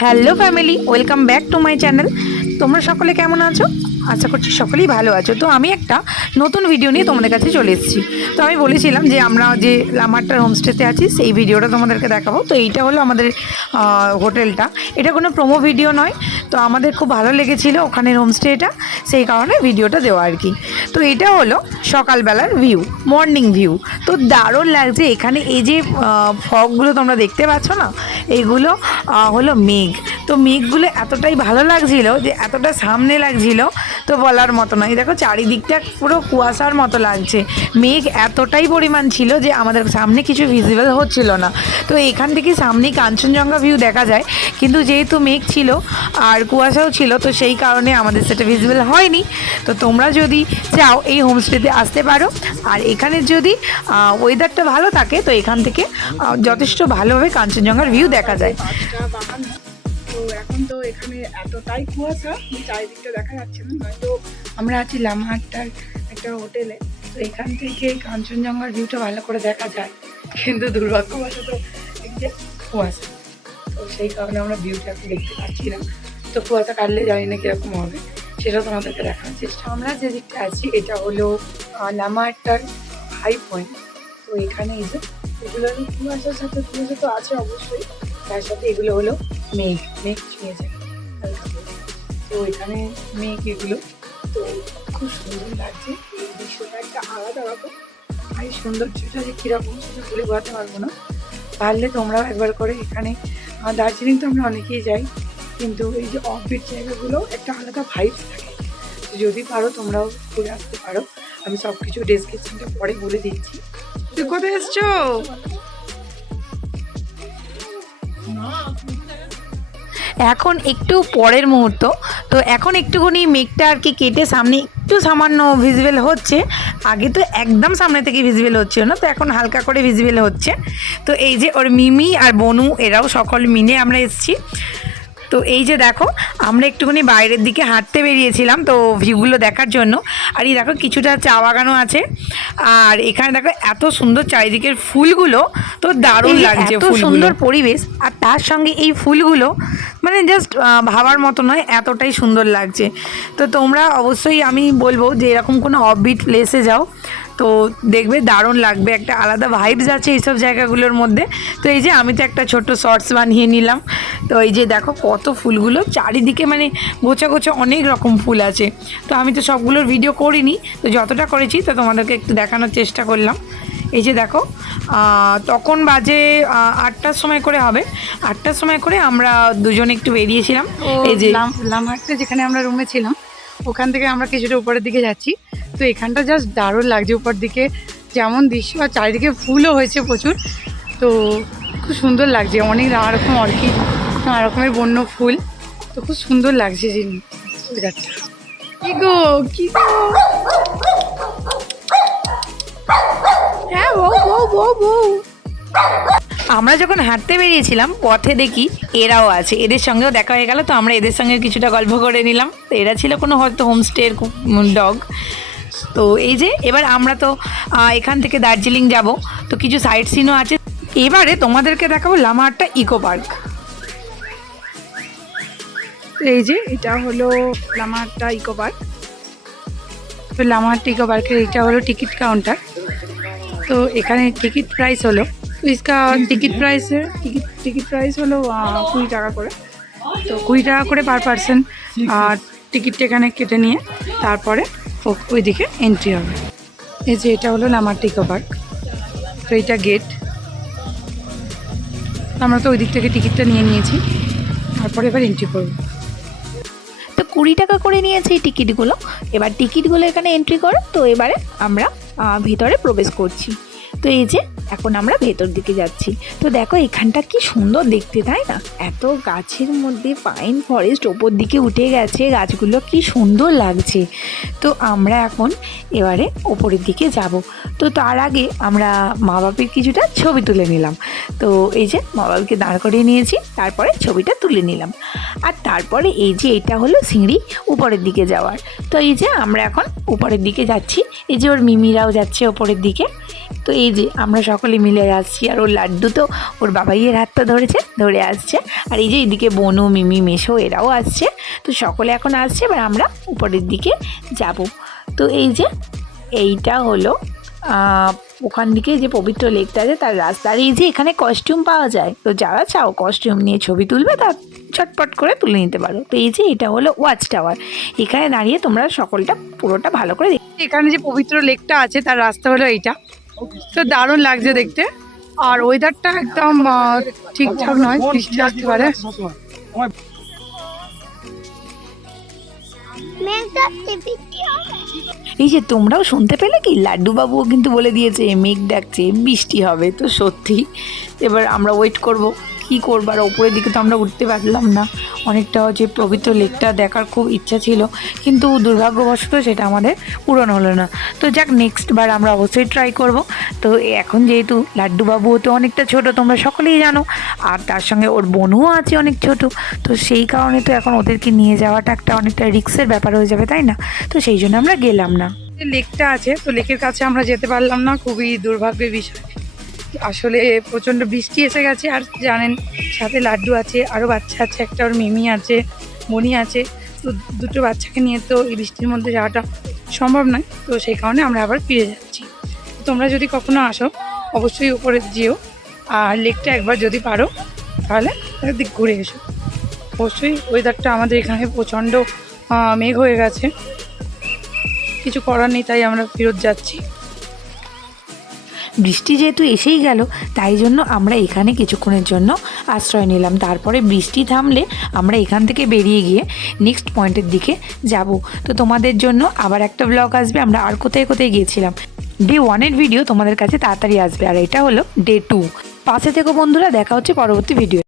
Hello family, welcome back to my channel. তোমরা সকলে কেমন আছো? আশা করছি সকলেই ভালো আছো। তো আমি একটা নতুন ভিডিও নিয়ে তোমাদের কাছে চলে এসেছি। তো আমি বলেছিলাম যে আমরা যে লামারটার হোমস্টেতে আছি সেই ভিডিওটা তোমাদেরকে দেখাবো। তো এইটা হলো আমাদের হোটেলটা। এটা কোনো প্রোমো ভিডিও নয়। তো আমাদের খুব ভালো লেগেছিলো ওখানের হোমস্টেটা, সেই কারণে ভিডিওটা দেওয়া আর কি। তো এটা হলো সকালবেলার ভিউ, মর্নিং ভিউ। তো দারুণ লাগছে এখানে। এই যে ফগগুলো তোমরা দেখতে পাচ্ছ না, এইগুলো হলো মেঘ। তো মেঘগুলো এতটাই ভালো লাগছিল, যে এতটা সামনে লাগছিল তো বলার মতো নয়। দেখো চারিদিকটা পুরো কুয়াশার মতো লাগছে। মেঘ এতটাই পরিমাণ ছিল যে আমাদের সামনে কিছু ভিজিবল হচ্ছিল না। তো এখান থেকে সামনেই কাঞ্চনজঙ্ঘা ভিউ দেখা যায়, কিন্তু যেহেতু মেঘ ছিল আর কুয়াশাও ছিল, তো সেই কারণে আমাদের সেটা ভিজিবল হয়নি। তো তোমরা যদি চাও এই হোমস্টেতে আসতে পারো, আর এখানে যদি ওয়েদারটা ভালো থাকে তো এখান থেকে যথেষ্ট ভালোভাবে কাঞ্চনজঙ্ঘার ভিউ দেখা যায়। তো এখন তো এখানে এতটাই কুয়াশা চারিদিকটা দেখা যাচ্ছে না। নয়তো আমরা আছি লামাহাট্টার একটা হোটেলে, তো এখান থেকে কাঞ্চনজঙ্ঘার ভিউটা ভালো করে দেখা যায়, কিন্তু দুর্ভাগ্যবশত এই যে কুয়াশা, তো সেই কারণে আমরা ভিউটা দেখতে পাচ্ছি না। তো কুয়াশা কাটলে জানি না কীরকম হবে, সেটা তোমাদেরকে দেখানোর চেষ্টা। আমরা যে দিকটা আছি এটা হলো লামাহাট্টার হাই পয়েন্ট। তো এখানে এই যে এগুলো কুয়াশার সাথে কুয়াশা তো আছে অবশ্যই, তার সাথে এগুলো হলো মেঘ ছুঁয়ে যায় হালকা করে। তো এখানে মেঘ এগুলো, তো খুব সুন্দর লাগছে। এই দৃশ্যটা একটা আলাদা রকম, আর এই সৌন্দর্যটা যে কীরকম সেটা বলে বোঝাতে পারবো না। পারলে তোমরাও একবার করে এখানে, দার্জিলিং তো আমরা অনেকেই যাই, কিন্তু এই যে অফবিট জায়গাগুলো একটা আলাদা ভাইবস থাকে। তো যদি পারো তোমরাও ঘুরে আসতে পারো। আমি সব কিছু ডেসক্রিপশনটা পরে বলে দিচ্ছি। তুই কোথায় এসছো? এখন একটু পরের মুহূর্ত, তো এখন একটুখানি মেঘটা আর কি কেটে সামনে একটু সামান্য ভিজিবল হচ্ছে। আগে তো একদম সামনে থেকে ভিজিবল হচ্ছিল না, তো এখন হালকা করে ভিজিবল হচ্ছে। তো এই যে ওর মিমি আর বনু এরাও সকল মিলে আমরা এসেছি। তো এই যে দেখো, আমরা একটুখানি বাইরের দিকে হাঁটতে বেরিয়েছিলাম তো ভিউগুলো দেখার জন্য। আর এই দেখো কিছুটা চা বাগানও আছে, আর এখানে দেখো এত সুন্দর চারিদিকের ফুলগুলো, তো দারুণ লাগছে। এত সুন্দর পরিবেশ, আর তার সঙ্গে এই ফুলগুলো মানে জাস্ট ভাবার মতো নয়, এতটাই সুন্দর লাগছে। তো তোমরা অবশ্যই আমি বলবো যে এরকম কোনো অফবিট প্লেসে যাও, তো দেখবে দারুণ লাগবে। একটা আলাদা ভাইবস আছে এইসব জায়গাগুলোর মধ্যে। তো এই যে আমি তো একটা ছোট্ট শর্টস বানিয়ে নিলাম। তো এই যে দেখো কত ফুলগুলো চারিদিকে, মানে গোছা গোছা অনেক রকম ফুল আছে। তো আমি তো সবগুলোর ভিডিও করিনি, তো যতটা করেছি তো তোমাদেরকে একটু দেখানোর চেষ্টা করলাম। এই যে দেখো, তখন বাজে 8টার সময় করে হবে। 8টার সময় করে আমরা দুজনে একটু বেরিয়েছিলাম। এই যে লামাহাট্টা যেখানে আমরা রুমে ছিলাম, ওখান থেকে আমরা কিছুটা উপরের দিকে যাচ্ছি। তো এখানটা জাস্ট দারুণ লাগছে, উপর দিকে যেমন দৃশ্য, আর চারিদিকে ফুলও হয়েছে প্রচুর। তো খুব সুন্দর লাগছে, অনেক নানা রকম অর্কিড, নানা রকমের বন্য ফুল। তো খুব সুন্দর লাগছে ওয়েদারটা। কি গো হ্যাঁ, বউ আমরা যখন হাঁটতে বেরিয়েছিলাম পথে দেখি এরাও আছে, এদের সঙ্গেও দেখা হয়ে গেল। তো আমরা এদের সঙ্গে কিছুটা গল্প করে নিলাম। তো এরা ছিল কোনো হয়তো হোমস্টের ডগ। তো এই যে এবার আমরা তো এখান থেকে দার্জিলিং যাব, তো কিছু সাইট সিনও আছে। এবারে তোমাদেরকে দেখাবো লামাহাট্টা ইকো পার্ক। এই যে এটা হলো লামাহাট্টা ইকো পার্ক। তো লামাহাট্টা ইকো পার্কের এইটা হলো টিকিট কাউন্টার। তো এখানে টিকিট প্রাইস হলো, তো इसका টিকিট প্রাইস হলো 20 টাকা করে। তো 20 টাকা করে পার পারসন। আর টিকিটটা এখানে কেটে নিয়ে তারপরে ওইদিকে এন্ট্রি হবে। এই যে এটা হলো লামাহাট্টা ইকো পার্ক। তো এইটা গেট। আমরা তো ওই দিক থেকে টিকিটটা নিয়ে নিয়েছি, তারপরে এবার এন্ট্রি করবো। তো 20 টাকা করে নিয়েছে এই টিকিটগুলো। এবার টিকিটগুলো এখানে এন্ট্রি করো। তো এবারে আমরা ভিতরে প্রবেশ করছি। তো এই যে এখন আমরা ভেতর দিকে যাচ্ছি। তো দেখো এখানটা কি সুন্দর দেখতে, তাই না? এত গাছের মধ্যে পাইন ফরেস্ট ওপর দিকে উঠে গেছে, গাছগুলো কি সুন্দর লাগছে। তো আমরা এখন এবারে ওপরের দিকে যাব। তো তার আগে আমরা মা বাপের কিছুটা ছবি তুলে নিলাম। তো এই যে মা বাবাকে দাঁড় করিয়ে নিয়েছি, তারপরে ছবিটা তুলে নিলাম। আর তারপরে এই যে এটা হলো সিঁড়ি উপরের দিকে যাওয়ার। তো এই যে আমরা এখন উপরের দিকে যাচ্ছি। এই যে ওর মিমিরাও যাচ্ছে ওপরের দিকে। তো এই যে আমরা সকলে মিলে আসছি, আর ওর লাড্ডু তো ওর বাবাইয়ের হাতটা ধরে আসছে, আর এই যে এইদিকে বনু, মিমি, মেশো এরাও আসছে। তো সকলে এখন আসছে, এবার আমরা উপরের দিকে যাব। তো এই যে এইটা হলো ওখান দিকে যে পবিত্র লেকটা আছে তার রাস্তা। আর এই যে এখানে কস্টিউম পাওয়া যায়, তো যারা চাও কস্টিউম নিয়ে ছবি তুলবে তা চটপট করে তুলে নিতে পারো। তো এই যে এটা হলো ওয়াচ টাওয়ার, এখানে দাঁড়িয়ে তোমরা সকলটা পুরোটা ভালো করে এখানে যে পবিত্র লেকটা আছে তার রাস্তা হলো এইটা। তো দারুণ লাগছে দেখতে, আর ওয়েদারটা একদম ঠিকঠাক নয়, বৃষ্টি আসতে পারে। এই যে তোমরাও শুনতে পেলে কি, লাড্ডু বাবুও কিন্তু বলে দিয়েছে মেঘ ডাকছে, বৃষ্টি হবে। তো সত্যি এবার আমরা ওয়েট করব কী করবো। আর ওপরের দিকে তো আমরা উঠতে পারলাম না, অনেকটা যে পবিত্র লেকটা দেখার খুব ইচ্ছা ছিল, কিন্তু দুর্ভাগ্যবশত সেটা আমাদের পূরণ হলো না। তো যাক, নেক্সট বার আমরা অবশ্যই ট্রাই করব। তো এখন যেহেতু লাড্ডু বাবুও তো অনেকটা ছোট, তোমরা সকলেই জানো, আর তার সঙ্গে ওর বোনও আছে অনেক ছোট, তো সেই কারণে তো এখন ওদেরকে নিয়ে যাওয়াটা একটা অনেকটা রিস্কের ব্যাপার হয়ে যাবে, তাই না? তো সেই জন্য আমরা গেলাম না। যে লেকটা আছে, তো লেকের কাছে আমরা যেতে পারলাম না, খুবই দুর্ভাগ্যের বিষয়। আসলে প্রচণ্ড বৃষ্টি এসে গেছে, আর জানেন সাথে লাড্ডু আছে, আরও বাচ্চা আছে, একটা ওর মিমি আছে, মনি আছে। তো দুটো বাচ্চাকে নিয়ে তো এই বৃষ্টির মধ্যে যাওয়াটা সম্ভব নয়, তো সেই কারণে আমরা আবার ফিরে যাচ্ছি। তোমরা যদি কখনো আসো অবশ্যই উপরে যেও, আর লেকটা একবার যদি পারো তাহলে একদিক ঘুরে এসো। অবশ্যই ওয়েদারটা আমাদের এখানে প্রচণ্ড মেঘ হয়ে গেছে, কিছু করার নেই, তাই আমরা ফেরত যাচ্ছি। বৃষ্টি যেহেতু এসেই গেল, তাই জন্য আমরা এখানে কিছুক্ষণের জন্য আশ্রয় নিলাম। তারপরে বৃষ্টি থামলে আমরা এখান থেকে বেরিয়ে গিয়ে নেক্সট পয়েন্টের দিকে যাব। তো তোমাদের জন্য আবার একটা ব্লগ আসবে, আমরা আর কোথায় কোথায় গিয়েছিলাম। ডে 1-এর ভিডিও তোমাদের কাছে তাড়াতাড়ি আসবে, আর এটা হলো ডে 2। পাশে থেকো বন্ধুরা, দেখা হচ্ছে পরবর্তী ভিডিও।